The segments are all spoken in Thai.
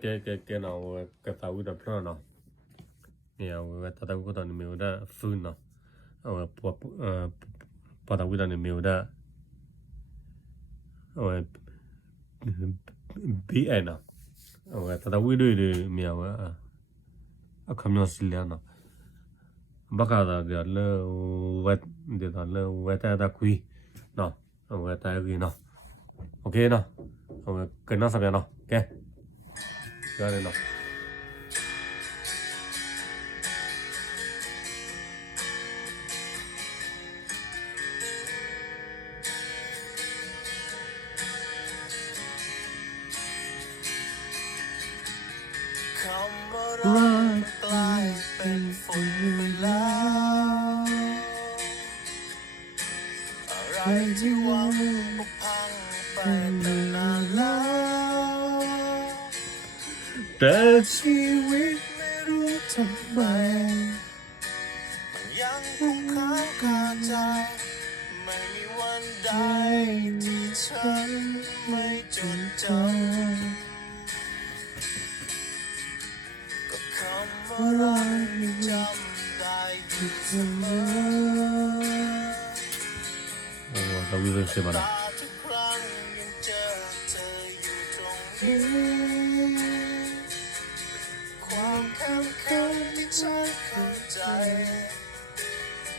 que no que fa uno però no e ho tata ko da mi da fu no o pa da uda ni mi da o bi no o tata uda ni mi wa a kamyo silya no baka da le wa de da le wa ta da kui no wa ta gi no ok no o que no sabía no que ya no Right กลายเป็นฝุ่นไปแล้วอะไรที่หวังก็พังไปตั้งนานแล้วแต่ชีวิตไม่รู้ทำไมมันยังคงค้างคาใจไม่มีวันใดที่ฉันไม่จดจำอะไรจำได้อยู่เสมอโอ้เราวิวเสียมาแล้วทุกครั้งยังเจอเธออยู่ตรงนี้ความเข้มแข็งที่ฉันเข้าใจ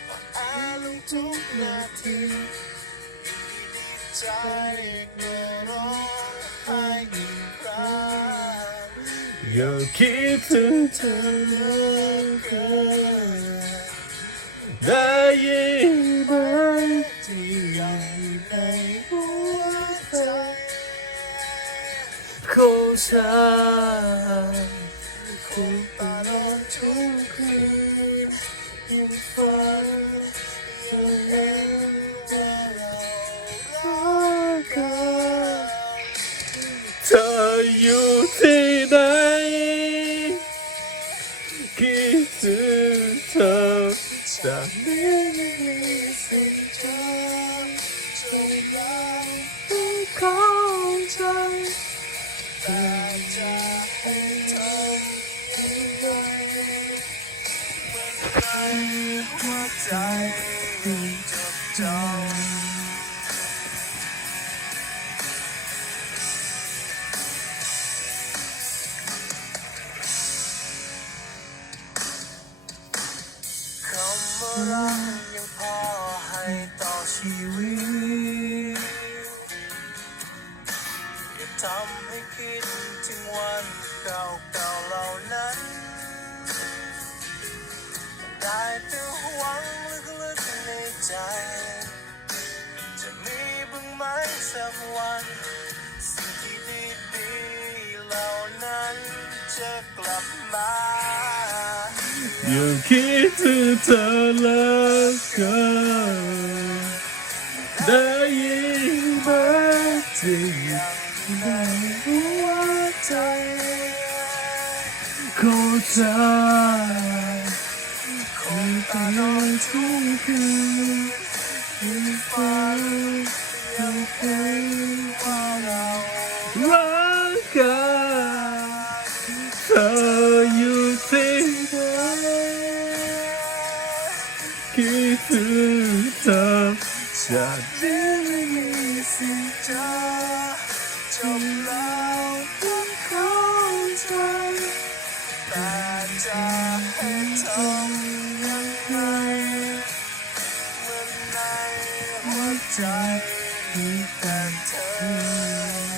อ่อนแอลงทุกนาทีใจก็ร้องไห้อีกครั้งอย่าคิดถึงเธอเหลือเกินได้ยินไหมที่ยังอยู่ในหัวใจของฉันคงตลอดทุกคืนยังฝันยังเห็นว่าเรารักกันเธออยู่ที่ไหนคิดถึงเธอจากนี้ไม่มีสิ่งเธอจงรักต้องเข้าใจแต่จะให้เธอยังไงในหัวใจยังจดจำคำว่ารักยังพอให้ต่อชีวิตอย่าทำให้คิดถึงวันเก่าๆเหล่านั้นได้แต่หวังลึกๆในใจจะมีบ้างไหมสักวันสิ่งที่ดีๆเหล่านั้นจะกลับมาอย่าคิดถึงเธอเหลือเกินได้ยินไหมที่อยู่ในหัวใจของฉันคงตลอดทุกคืนยังฝันยังเป็นว่าเรา รักกันเธออยู่ที่ไหนคิดถึงเธอจากนี้ไม่มีสิ่งจะจบแล้วต้องเข้าใจแต่จะให้ทำยังไงเมื่อในหัวใจมีแต่เธอ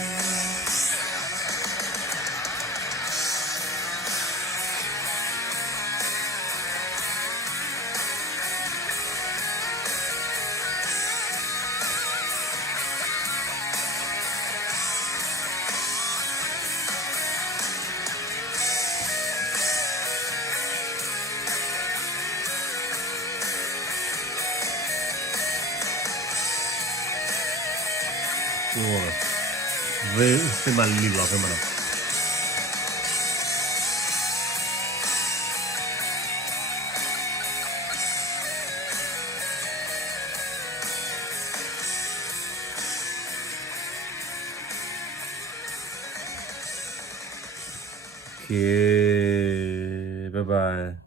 哇，c'est mal libre, vraiment. ค บ๊ายบาย